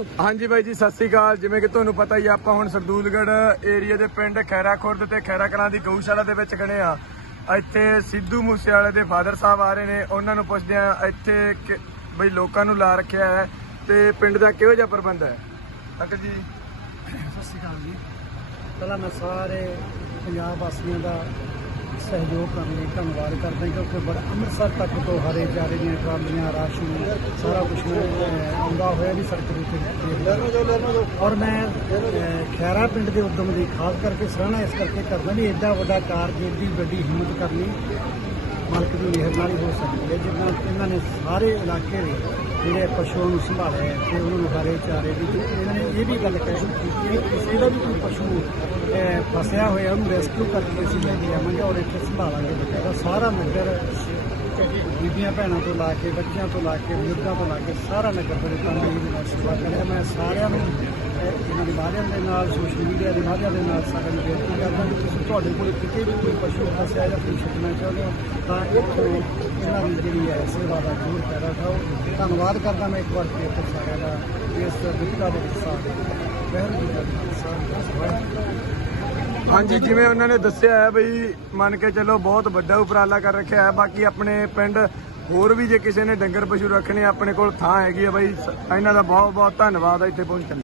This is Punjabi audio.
हाँ जी बाई जी सत श्री अकाल। जिवें कि तुहानूं पता ही आपां हुण सरदूलगढ़ एरिए दे पिंड खैरा खुर्द ते खैरा कलां दी गऊशाला दे विच खड़े आ। ਇੱਥੇ ਸਿੱਧੂ ਮੂਸੇਵਾਲੇ ਦੇ ਫਾਦਰ ਸਾਹਿਬ ਆ ਰਹੇ ਨੇ, ਉਹਨਾਂ ਨੂੰ ਪੁੱਛਦੇ ਆ ਇੱਥੇ ਬਈ ਲੋਕਾਂ ਨੂੰ ਲਾ ਰੱਖਿਆ ਹੈ ਤੇ ਪਿੰਡ ਦਾ ਕਿਹੋ ਜਿਹਾ ਪ੍ਰਬੰਧ ਹੈ। ਅੰਕਲ ਜੀ ਸਤਿ ਸ਼੍ਰੀ ਅਕਾਲ ਜੀ। ਪਹਿਲਾਂ ਮੈਂ ਸਾਰੇ ਪੰਜਾਬ ਵਾਸੀਆਂ ਦਾ ਸਹਿਯੋਗ ਕਰਨ ਲਈ ਧੰਨਵਾਦ ਕਰਦਾ ਕਿਉਂਕਿ ਬੜਾ ਅੰਮ੍ਰਿਤਸਰ ਤੱਕ ਤੋਂ ਹਰੇ ਚਾਰੇ ਦੀਆਂ ਟਰਾਲੀਆਂ ਰਾਸ਼ਨ ਸਾਰਾ ਕੁਛ ਆਉਂਦਾ ਹੋਇਆ ਵੀ ਸੜਕ ਦੇ ਉੱਤੇ ਔਰ ਮੈਂ ਖੈਰਾ ਪਿੰਡ ਦੇ ਉਦਮ ਦੀ ਖਾਸ ਕਰਕੇ ਸਰਾਹਨਾ ਇਸ ਕਰਕੇ ਕਰਦਾ ਵੀ ਐਡਾ ਵੱਡਾ ਕਾਰਜ ਐਡੀ ਵੱਡੀ ਹਿੰਮਤ ਕਰਨੀ ਮਾਲਕ ਦੀ ਮਿਹਰ ਨਾਲ ਹੀ ਹੋ ਸਕਦੀ ਹੈ। ਜਿੱਦਾਂ ਇਹਨਾਂ ਨੇ ਸਾਰੇ ਇਲਾਕੇ ਦੇ ਜਿਹੜੇ ਪਸ਼ੂਆਂ ਨੂੰ ਸੰਭਾਲਿਆ ਤੇ ਉਹਨਾਂ ਨੂੰ ਹਰੇ ਚਾਰੇ ਦੀ ਇਹਨਾਂ ਨੇ ਇਹ ਵੀ ਗੱਲ ਕਹੀ ਕਿ ਕਿਸੇ ਦਾ ਵੀ ਕੋਈ ਪਸ਼ੂ ਫਸਿਆ ਹੋਇਆ ਉਹਨੂੰ ਰੈਸਕਿਊ ਕਰਕੇ ਅਸੀਂ ਲੈ ਕੇ ਆਵਾਂਗੇ ਔਰ ਇੱਥੇ ਸੰਭਾਲਾਂਗੇ। ਬੱਚੇ ਦਾ ਸਾਰਾ ਨਗਰ ਬੀਬੀਆਂ ਭੈਣਾਂ ਤੋਂ ਲਾ ਕੇ ਬੱਚਿਆਂ ਤੋਂ ਲਾ ਕੇ ਬਜ਼ੁਰਗਾਂ ਤੋਂ ਲਾ ਕੇ ਸਾਰਾ ਨਗਰ ਬੜੇ ਤੰਦਰੁਸਤੀ ਦੇ ਨਾਲ ਸੇਵਾ ਕਰਿਆ। ਮੈਂ ਸਾਰਿਆਂ ਨੂੰ ਇਹਨਾਂ ਦੇ ਮਾਧਿਅਮ ਦੇ ਨਾਲ ਸੋਸ਼ਲ ਮੀਡੀਆ ਦੇ ਮਾਧਿਅਮ ਦੇ ਨਾਲ ਸਾਰਿਆਂ ਨੂੰ ਬੇਨਤੀ ਕਰਦਾ ਕਿ ਤੁਸੀਂ ਤੁਹਾਡੇ ਕੋਲ ਕਿਤੇ ਵੀ ਕੋਈ ਪਸ਼ੂ ਫਸਿਆ ਜਾਂ ਕੋਈ ਛੱਡਣਾ ਚਾਹੁੰਦੇ ਹੋ ਤਾਂ ਇੱਥੋਂ ਇਹਨਾਂ ਦੀ ਜਿਹੜੀ ਹੈ ਸੇਵਾ ਦਾ ਜ਼ਰੂਰ ਫਾਇਦਾ ਉਠਾਓ। ਧੰਨਵਾਦ ਕਰਦਾ ਮੈਂ ਇੱਕ ਵਾਰ ਫਿਰ ਸਾਰਿਆਂ ਦਾ ਇਸ ਵਿਪਤਾ ਦੇ ਵਿੱਚ ਸਾਥ हाँ जी जिवें उन्होंने दस्सिया है बई मन के चलो बहुत वड्डा उपराला कर रखा है। बाकी अपने पिंड होर भी जे किसी ने डंगर पशु रखने अपने कोल थां हैगी है बई इन्हां दा बहुत बहुत धन्नवाद है इत्थे पहुंचण।